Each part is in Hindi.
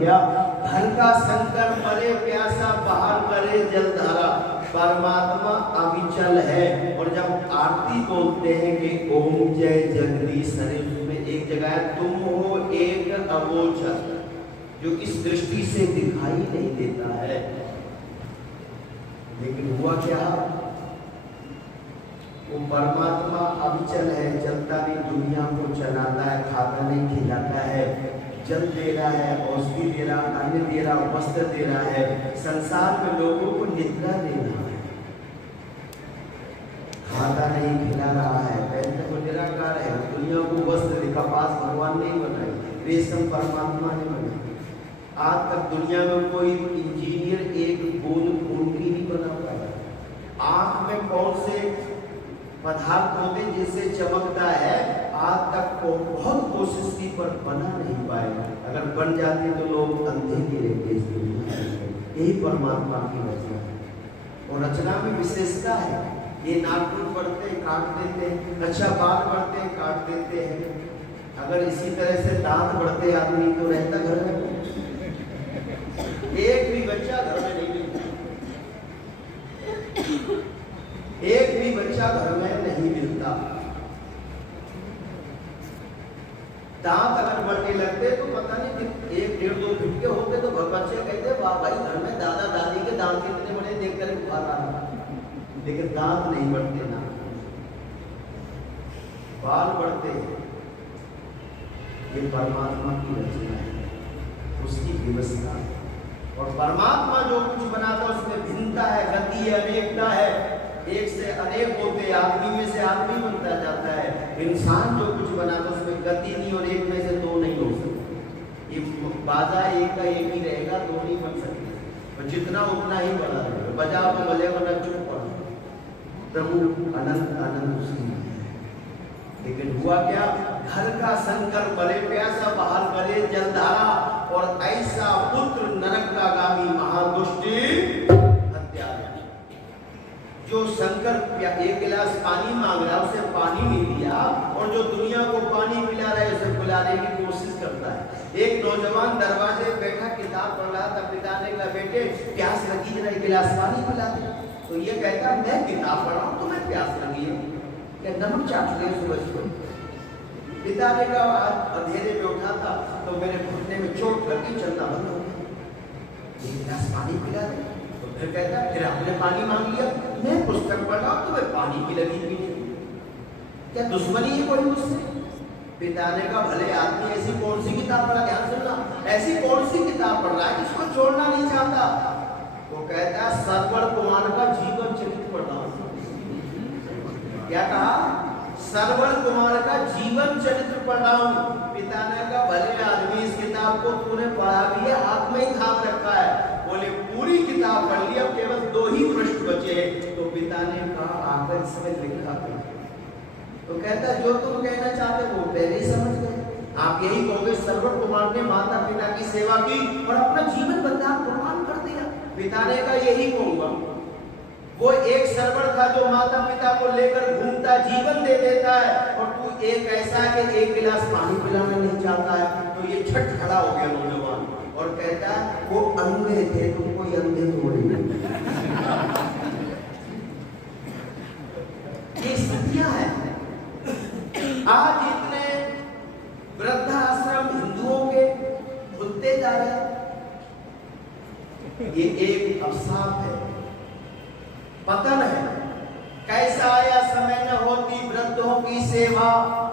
क्या? घर का शंकर मरे प्यासा बाहर करे जलधारा, परमात्मा अविचल है। और जब आरती बोलते हैं कि ओम जय जगदीश हरे, उसमें एक जगह है तुम हो एक अगोचर, जो इस दृष्टि से दिखाई नहीं देता है। लेकिन हुआ क्या? वो परमात्मा अविचल है, चलता नहीं, दुनिया को चलाता है, खाता नहीं खिलाता है, जल दे रहा है, औषधि दे रहा, अन्न दे रहा, वस्त्र दे रहा है, संसार में लोगों को निद्रा दे रहा है, खाता नहीं खिला रहा है, पहले वो निराकार है, दुनिया को वस्त्र दे, कपास भगवान ने बनाई, रेशम परमात्मा ने बनाई। आज तक दुनिया में कोई इंजीनियर एक बूंद खून की नहीं बना पाया। आंख में कौन से पदार्थ होते जिससे चमकता है, आज तक को बहुत कोशिश की पर बना नहीं पाए। अगर बन जाते तो लोग अंधे की रहते। यही परमात्मा की रचना है, और रचना में विशेषता है। ये नाखून बढ़ते काट देते हैं, अच्छा बाल बढ़ते काट देते हैं। अगर इसी तरह से दांत बढ़ते आदमी तो रहता घर में, एक भी बच्चा घर में नहीं मिलता, एक भी बच्चा घर में नहीं मिलता। दांत अगर बढ़ने लगते तो पता नहीं 1-1.5-2 फीट के होते तो बच्चे कहते वाह भाई घर में दादा दादी के दांत कितने बड़े, देखकर बुखार आ रहा। लेकिन दांत नहीं बढ़ते ना, बाल बढ़ते हैं। ये परमात्मा की रचना है, उसकी व्यवस्था है। और परमात्मा जो कुछ बनाता है उसमें भिन्नता है, गति है, अनेकता है। एक से अनेक होते, आदमी में से आदमी बनता जाता है। इंसान जो कुछ बनाता है उसमें गति नहीं, और एक में से दो नहीं हो सकते। ये बाजा एक का एक ही रहेगा, दो नहीं बन सकते, और जितना उतना ही बड़ा रहेगा। बजा तो भले वरना चुप पड़ा, प्रभु अनंत अनंत उसकी है। लेकिन हुआ क्या? घर का शंकर मरे प्यासा बाहर करे जलधारा, और ऐसा पुत्र नरक का गामी महादुष्टी हत्यारा। जो शंकर एक गिलास पानी मांग रहा है, उसे पानी नहीं दिया, और जो दुनिया को पानी पिला रहा है उसे पिलाने की कोशिश करता है। एक नौजवान दरवाजे बैठा किताब पढ़ रहा था, पिता ने कहा बेटे प्यास लगी, जरा एक गिलास पानी पिला दे। तो ये कहता मैं किताब पढ़ रहा हूँ, तुम्हें प्यास लगी है क्या? नमक चाट ले सुबह सुबह। पिता ने कहा आज अंधेरे में उठा था तो मेरे घुटने में चोट लगी, चलना बंद हो गया, एक गिलास पानी पिला दे। तो फिर कहता फिर आपने पानी मांग लिया, मैं पुस्तक पढ़ रहा हूँ तुम्हें पानी की लगी पीने, क्या दुश्मनी है कोई मुझसे? पिता ने कहा भले आदमी ऐसी कौन सी किताब पढ़ा, ध्यान सुनना, ऐसी कौन सी किताब पढ़ रहा है जिसको छोड़ना नहीं चाहता? वो कहता है सरवर कुमार का जीवन चरित्र पढ़ रहा हूं। क्या कहा? सरवर कुमार का जीवन चरित्र पढ़ रहा हूं। पिता ने कहा भले आदमी इस किताब को तूने पढ़ा भी है, हाथ में ही थाम रखा है। बोले पूरी किताब पढ़ ली, अब केवल 2 ही पृष्ठ बचे। तो पिता ने कहा आकर इसमें लिखा था। तो कहता जो तुम कहना चाहते वो पहले ही समझ गए। आप यही कहोगे सरवर कुमार ने माता पिता की सेवा की और अपना जीवन बलिदान कुर्बान कर दिया। पिता ने कहा यही कहूंगा, वो एक सरवर था जो माता पिता को लेकर घूमता, जीवन दे देता है, और तू एक ऐसा कि एक गिलास पानी पिलाना नहीं चाहता है। तो ये छठ खड़ा हो गया नौजवान और कहता है वो अंधे थे, तुम कोई अंधे थोड़ी नहीं। ये स्थितियां है। आज इतने वृद्धाश्रम हिंदुओं के खुलते जा रहे हैं, ये एक अवसाद है, पतन है। कैसा आया समय न होती वृद्धों की सेवा,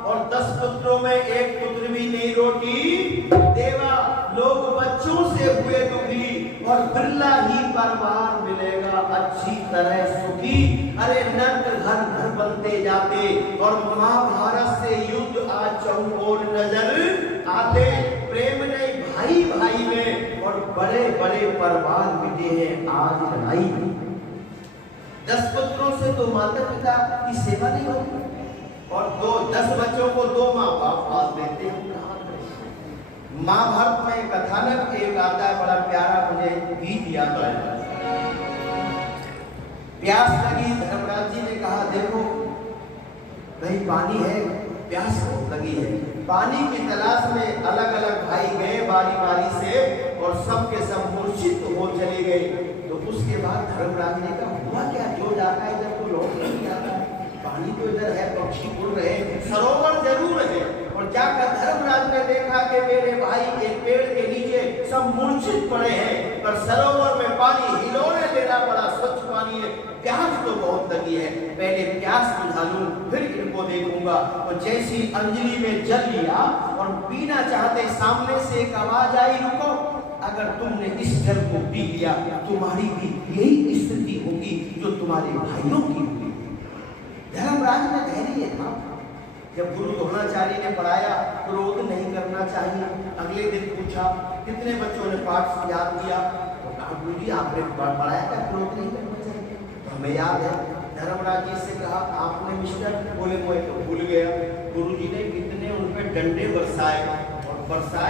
और 10 पुत्रों में एक पुत्र भी नहीं रोटी देवा। लोग बच्चों से हुए दुखी, और बिरला ही परिवार मिलेगा अच्छी तरह सुखी। अरे नर्क घर घर बनते जाते, और महाभारत से युद्ध आज चौकोर नजर आते। प्रेम नहीं भाई भाई में, और बड़े बड़े परिवार मिटे हैं आज लड़ाई में। 10 पुत्रों से तो माता पिता की सेवा नहीं होती, और 10 बच्चों को 2 माँ बाप पाल देते हैं। महाभारत में कथानक एक आता है बड़ा प्यारा, मुझे गीत याद आया। प्यास लगी, धर्मराज जी ने कहा देखो कहीं पानी है, प्यास बहुत लगी है। पानी की तलाश में अलग अलग भाई गए बारी बारी से, और सब के सब मूर्छित हो चले गए। तो उसके बाद धर्मराज ने कहा, हुआ क्या? जो जाता है इधर तो लौट नहीं आता है, पानी तो इधर है, पक्षी उड़ रहे, सरोवर जरूर है। और जाकर धर्मराज ने देखा कि मेरे भाई एक पेड़ के नीचे सब मूर्छित पड़े हैं, पर सरोवर में पानी हिलोने दे रहा, बड़ा स्वच्छ पानी है। प्यास तो बहुत लगी है, पहले प्यास बुझा लूं, फिर इनको देखूंगा। और जैसी अंजलि में जल लिया और पीना चाहते, सामने से एक आवाज आई, रुको, अगर तुमने इस जल को पी लिया तुम्हारी भी यही स्थिति होगी जो तुम्हारे भाइयों की हुई। धर्मराज में धैर्य था। जब गुरु द्रोणाचार्य ने पढ़ाया, क्रोध नहीं करना चाहिए। अगले दिन पूछा, कितने बच्चों ने पाठ याद किया? तो कहा, गुरु जी आपने पढ़ाया था क्रोध नहीं करना चाहिए। तो हमें याद है। धर्मराज जी से कहा, आपने मिस्टर? बोले मैं तो भूल गया। गुरु जी ने कितने उन पे डंडे बरसाए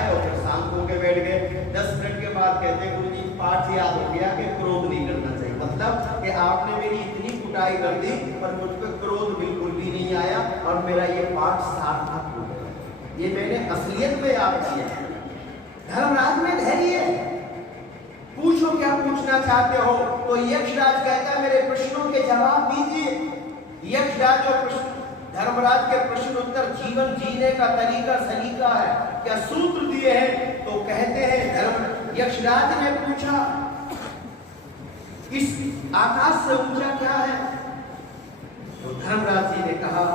और फिर शांत होकर बैठ गए। 10 मिनट के बाद कहते, गुरु जी पाठ याद हो गया कि क्रोध नहीं करना चाहिए। मतलब कि आपने मेरी इतनी कुटाई कर दी पर मुझ पर क्रोध बिल्कुल भी नहीं आया और मेरा ये पाठ सार्थक हो गया। ये मैंने असलियत में याद किया। धर्मराज में धैर्य है। पूछो क्या पूछना चाहते हो? तो यक्षराज कहता है, मेरे प्रश्नों के जवाब दीजिए। यक्षराज और प्रश्न, धर्मराज के प्रश्न उत्तर जीवन जीने का तरीका सलीका है, क्या सूत्र दिए हैं। तो कहते हैं, यक्षराज ने पूछा, इस आकाश से ऊंचा क्या है? तो धर्मराज जी ने कहा,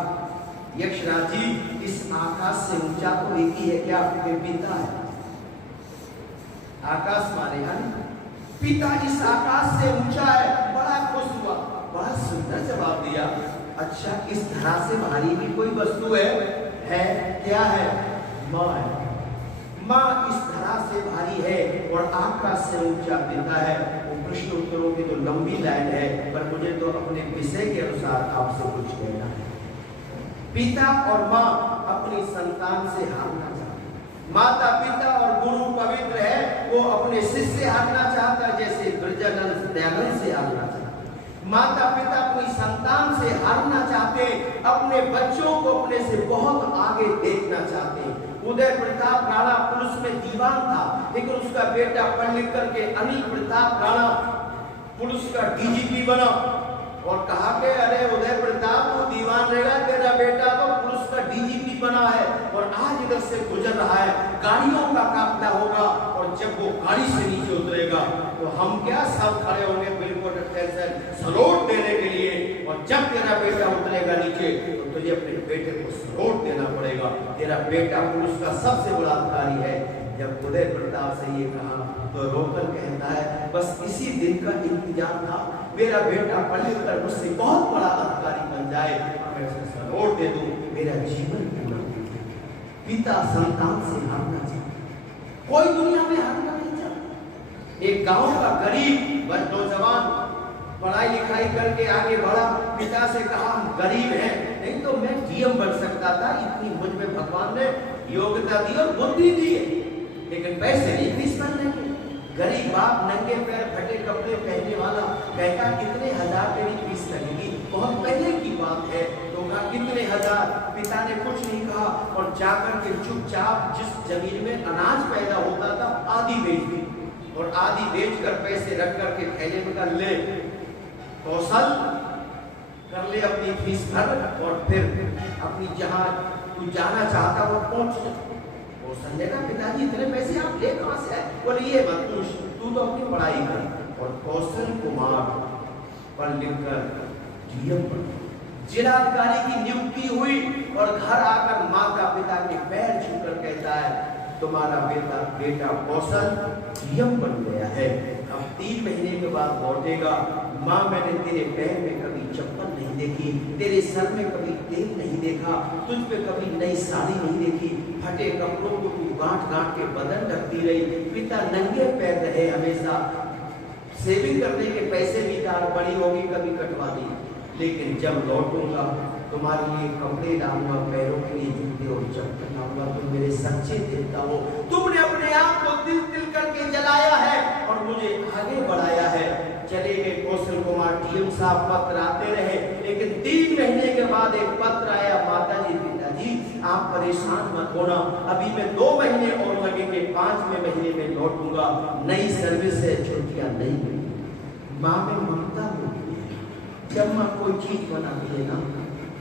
यक्षराज जी, इस आकाश से ऊंचा तो एक ही है, क्या आपके पिता है? आकाश माने पिता इस आकाश से ऊंचा है। बड़ा खुश हुआ, बड़ा सुंदर जवाब दिया। अच्छा, इस धरा से भारी भी कोई वस्तु है? क्या है? माँ है। माँ इस धरा से भारी है और आकाश से ऊंचा देता है। वो प्रश्न उत्तरों की तो लंबी लाइन है, पर मुझे तो अपने विषय के अनुसार आपसे कुछ कहना है। पिता और माँ अपनी संतान से हारना चाहते, माता पिता और गुरु पवित्र है, वो अपने शिष्य से हारना चाहता है, जैसे ब्रजानंद दयानंद से हारना चाहता। माता पिता अपनी संतान से हारना चाहते, अपने बच्चों को अपने से बहुत आगे देखना चाहते। उदय प्रताप राणा पुलिस में दीवान था, लेकिन उसका बेटा पढ़ लिख करके अनिल प्रताप राणा पुलिस का डीजीपी बना और कहा कि अरे उदय प्रताप तू दीवान रहेगा, तेरा बेटा तो पुलिस का डीजीपी बना है और आज इधर से गुजर रहा है, गाड़ियों का काफिला होगा और जब वो गाड़ी से नीचे उतरेगा तो हम क्या सब खड़े होंगे बिल्कुल सलोट देने के लिए, और जब तेरा बेटा उतरेगा नीचे तो तुझे अपने बेटे को सलोट देना पड़ेगा, तेरा बेटा पुलिस का सबसे बड़ा अधिकारी है। जब उदय प्रताप से ये कहा तो रोकन कहता है, बस इसी दिन का इंतजार था, मेरा बेटा पढ़ लिख कर मुझसे बहुत बड़ा अधिकारी बन जाए, मैं उसे सलोट दे दूं, मेरा जीवन पूरा हो जाए। पिता संतान से हारना चाहिए, कोई दुनिया में हारना नहीं चाहता। एक गांव का गरीब नौजवान पढ़ाई लिखाई करके आगे बढ़ा, पिता से कहा हम गरीब हैं, नहीं तो मैं डीएम बन सकता था, इतनी मुझ में भगवान ने योग्यता दी और बुद्धि दी है, लेकिन पैसे नहीं फीस भरने के। गरीब बाप नंगे पैर फटे कपड़े पहनने वाला कहता कितने हजार तेरी फीस लगेगी? बहुत पहले की बात है। तो कहा कितने हजार? पिता ने कुछ नहीं कहा और जाकर के चुपचाप जिस जमीन में अनाज पैदा होता था आधी बेच दी और आधी बेचकर पैसे रख करके थैले में कर ले, कौशल कर ले, अपनी फीस भर और फिर अपनी जहां तू जाना चाहता वो पहुंच जा। कौशल ने कहा पिताजी इतने पैसे आप ले कहां से आए? बोले ये मत पूछ, तू तो अपनी पढ़ाई कर। और कौशल कुमार पढ़ लिख कर डीएम बना, जिलाधिकारी की नियुक्ति हुई और घर आकर माता पिता के पैर छूकर कहता है तुम्हारा बेटा कौशल डीएम बन गया है, अब 3 महीने के बाद लौटेगा। माँ मैंने तेरे पैर में कभी चप्पल नहीं देखी, तेरे सर में कभी तेल नहीं देखा, तुझ पे कभी नई साड़ी नहीं देखी, फटे कपड़ों को तू गांठ गांठ के बदन ढकती रही, पिता नंगे पैर रहे हमेशा, सेविंग करने के पैसे भी तार बड़ी होगी कभी कटवा दी, लेकिन जब लौटूंगा तुम्हारे लिए कपड़े लाऊंगा, पैरों के लिए जूते और चप्पल लाऊंगा, तुम मेरे सच्चे देवता हो, तुमने अपने आप को तिल तिल करके जलाया है और मुझे आगे बढ़ाया है। चले गए कौशल कुमार, डीएम साहब पत्र आते रहे, लेकिन 3 महीने के बाद एक पत्र आया, माता जी पिताजी आप परेशान मत होना, अभी मैं 2 महीने और लगेंगे, 5वें महीने में लौटूंगा, नई सर्विस है, छुट्टियां नहीं मिलेंगी। माँ में ममता होती है। जब माँ कोई चीज बनाती है ना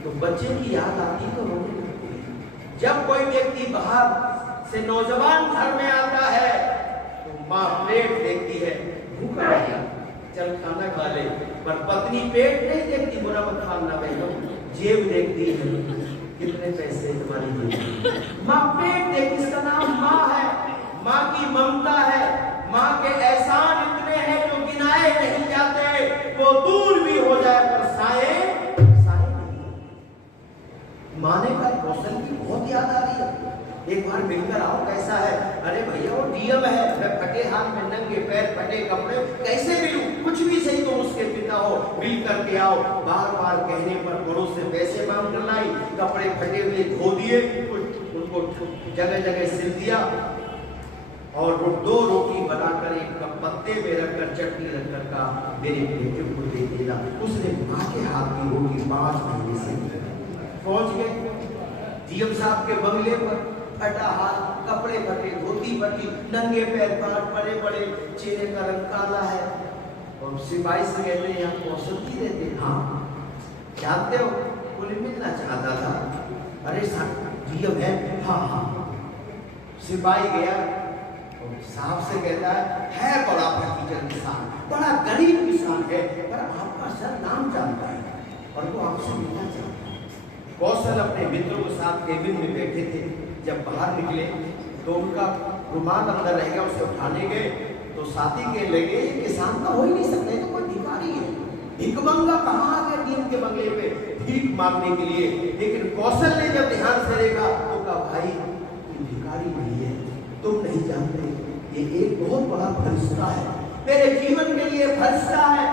तो बच्चे की याद आती तो रोने लगती है। जब कोई व्यक्ति बाहर से नौजवान घर में आता है तो माँ प्लेट देखती है, भूखा है चल खाना खा ले, पर पत्नी पेट नहीं देखती, बुरा मत खाना बहनों, जेब देखती है, कितने पैसे तुम्हारी जेब। माँ पेट देखती, इसका नाम माँ है। माँ की ममता है, माँ के एहसान इतने हैं जो गिनाए नहीं जाते, वो दूर भी हो जाए पर साए नहीं। माँ ने कहा कौशल की बहुत याद आ रही है, एक बार मिलकर आओ, कैसा है? अरे भैया वो डीएम है, मैं फटे हाथ में नंगे पैर फटे कपड़े कैसे मिलूं? कुछ भी सही तो उसके पिता हो, मिल करके आओ। बार बार कहने पर पड़ोस से पैसे मांग कर लाई, कपड़े फटे हुए धो दिए, उनको जगह जगह सिल दिया और 2 रोटी बनाकर एक कप पत्ते में रखकर चटनी रखकर का मेरे बेटे को दे देना। उसने माँ के हाथ की रोटी 5 महीने से पहुंच गए डीएम साहब के बंगले पर, फटा हाथ, कपड़े फटे, धोती फटी, नंगे पैर, बाल बड़े बड़े, चेहरे का रंग काला है। और सिपाही से कहते हैं यहाँ कौशल की रहते? हाँ जानते हो, बोले मिलना चाहता था। अरे डीएम है? हाँ हाँ। सिपाही गया और साहब से कहता है बड़ा फटीचर किसान, बड़ा गरीब किसान है, पर आपका सर नाम जानता है और वो आपसे मिलना चाहता है। कौशल अपने मित्रों के साथ केबिन में बैठे थे, जब बाहर निकले तो उनका रुमाल अंदर रह गया, उसे उठाने गए तो साथी के लगे किसान तो हो ही नहीं सकते, तो कोई भिखारी है, भिखमंगा कहाँ आ गया डीएम के बंगले पे भीख मांगने के लिए। लेकिन कौशल ने जब ध्यान से देखा तो कहा भाई तुम भिखारी नहीं है, तुम नहीं जानते, ये एक बहुत बड़ा फरिश्ता है, मेरे जीवन के लिए फरिश्ता है।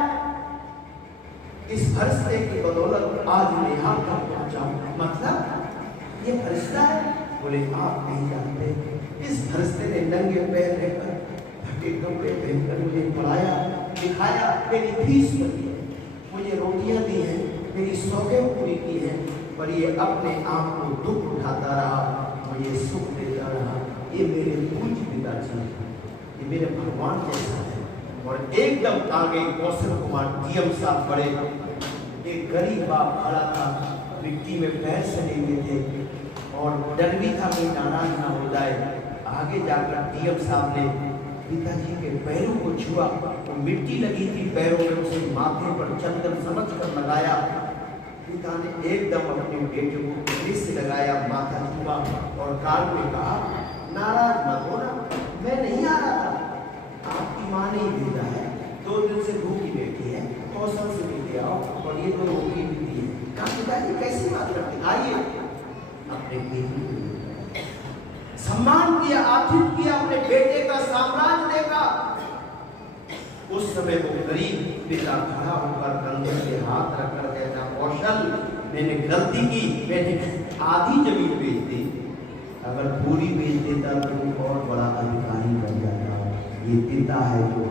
इस फरिश्ते की बदौलत आज मैं यहाँ तक पहुँचा हूँ, मतलब ये फरिश्ता है। बोले आप नहीं जानते, इस फरिश्ते ने नंगे पैर रहकर फटे कपड़े पहनकर मुझे पढ़ाया, दिखाया, मेरी फीस भरी है, मुझे रोटियां दी हैं, मेरी शौकें पूरी की हैं, पर ये अपने आप को दुख उठाता रहा, मुझे सुख देता रहा। ये मेरे पूज्य पिताजी, ये मेरे भगवान जैसा है। और एकदम आगे कौशल कुमार डीएम साहब बड़े, एक गरीब बाप खड़ा था, मिट्टी में पैर सने हुए थे और डर भी था कि नाराज ना हो जाए। आगे जाकर डीएम साहब ने पिताजी के पैरों को छुआ, तो मिट्टी लगी थी पैरों में, उसे माथे पर चंदन समझकर लगाया। पिता ने एकदम अपने बेटे को गले से लगाया, माथा छुआ और कान में कहा नाराज मत होना, मैं नहीं आ रहा था, आपकी माँ ने ही भेजा है, 2 दिन से भूखी बैठी है, कौशल से भी ले आओ और ये 2 रोटी भी दी है। कहा पिताजी कैसी बात करते, आइए। अपने बेटे सम्मान किया, आतिथ्य किया, अपने बेटे का साम्राज्य देखा। उस समय वो गरीब पिता खड़ा होकर कंधे पे हाथ रखकर कहता कौशल मैंने गलती की, मैंने आधी जमीन बेच दी, अगर पूरी बेच देता तो और बड़ा अधिकारी बन जाता। ये पिता है जो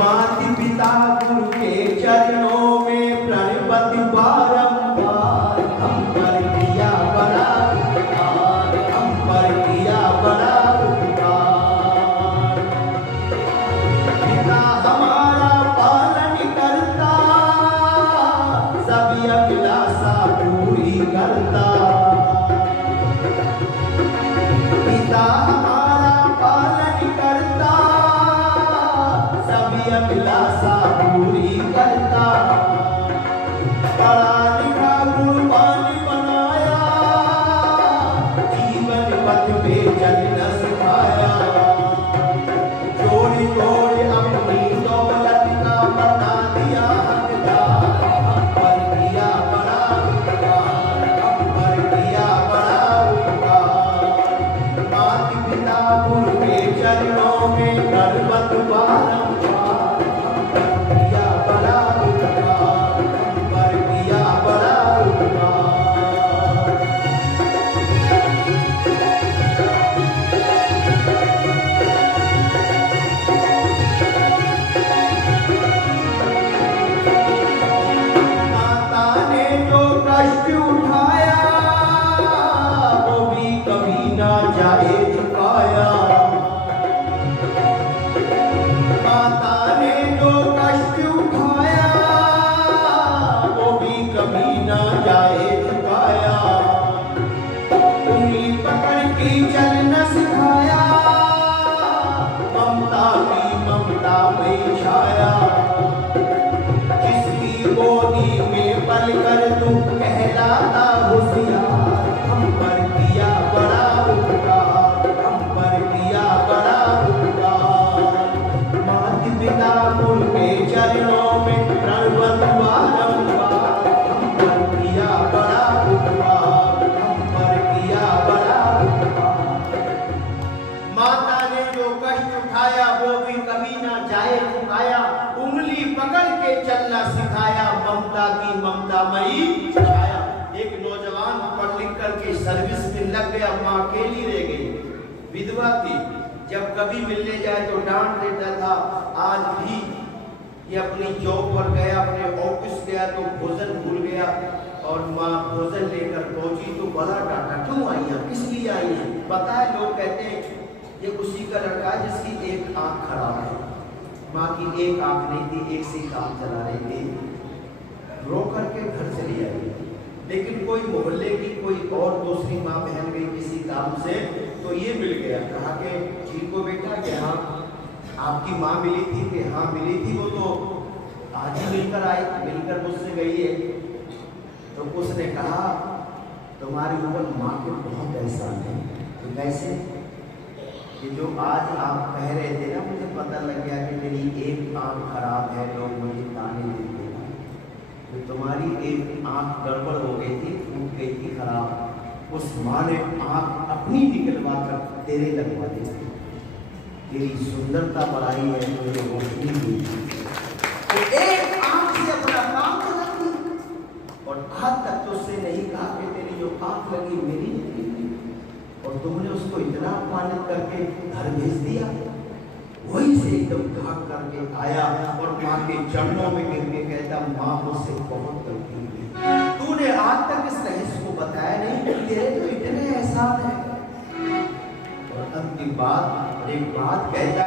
माता पिता गुरु के चरणों में प्रणपति बारंबार, हम पर किया बड़ा उपकार, हम पर किया बड़ा उपकार। पिता हमारा पालन करता, सभी अभिलाषा पूरी करता। पिता हमारा पालन करता, सभी अभिलाषा पूरी करता। पढ़ा लिखा गुणवान बनाया, जीवन पथ में चलना सिखाया। जोड़ी जोड़ी अपनी दौलत का बना दिया हकदार, हम पर किया बड़ा उपकार, हम पर किया बड़ा उपकार। माता पिता गुरु के चरणों में प्रणपत बारंबार, हम पर किया बड़ा उपकार, हम पर किया मोदी में पल कर तू कहलाता होशियार, हम पर किया बड़ा उपकार, हम पर किया बड़ा उपकार। माता पिता उनके चरणों में प्रणवन बारंबार, हम पर किया बड़ा उपकार, हम पर किया बड़ा उपकार। माता ने जो कष्ट उठाया वो भी कभी ना जाए चुकाया, उंगली पकड़ के चलना सिखाया, ममता की ममतामयी छाया। एक नौजवान पढ़ लिख करके सर्विस में लग गया, माँ अकेली रह गई, विधवा थी। जब कभी मिलने जाए तो डांट देता था। आज भी ये अपनी जॉब पर गया, अपने ऑफिस गया तो भोजन भूल गया और माँ भोजन लेकर पहुंची तो बड़ा डांटा, क्यों आई है, किस लिए आई है? पता है, लोग कहते हैं ये उसी का लड़का है जिसकी एक आंख खराब है। माँ की एक आंख नहीं थी, एक से काम चला रही थी, रो करके घर चली आई। लेकिन कोई मोहल्ले की कोई और दूसरी माँ बहन गई किसी काम से तो ये मिल गया, कहा कि ठीक हो बेटा कि हाँ आपकी माँ मिली थी, कि हाँ मिली थी, वो तो आज ही मिलकर आई, मिलकर मुझसे गई है। तो उसने कहा तुम्हारे ऊपर माँ के बहुत एहसान है। तो कैसे? कि जो आज आप कह रहे थे ना, मुझे पता लग गया कि मेरी एक आंख खराब है, लोग मुझे ताने देते हैं, तो तुम्हारी एक आंख गड़बड़ हो गई थी, टूट गई थी, खराब। उस माँ ने आंख अपनी निकलवा कर तेरे लगवा दी। तेरी सुंदरता बढ़ाई है तो ये रोशनी हुई, तो एक आंख से अपना काम चलाती और आज तक तो उससे नहीं कहा कि तेरी जो आंख लगी मेरी निकली, और तुमने उसको इतना अपमानित करके घर भेज दिया। वही से एकदम भाग करके आया और माँ के चरणों में गिर के कहता, माँ मुझसे बहुत गलती हुई, तूने आज तक इस रहस्य को बताया नहीं, तेरे तो इतने एहसान है। और अंतिम बात, एक बात कहता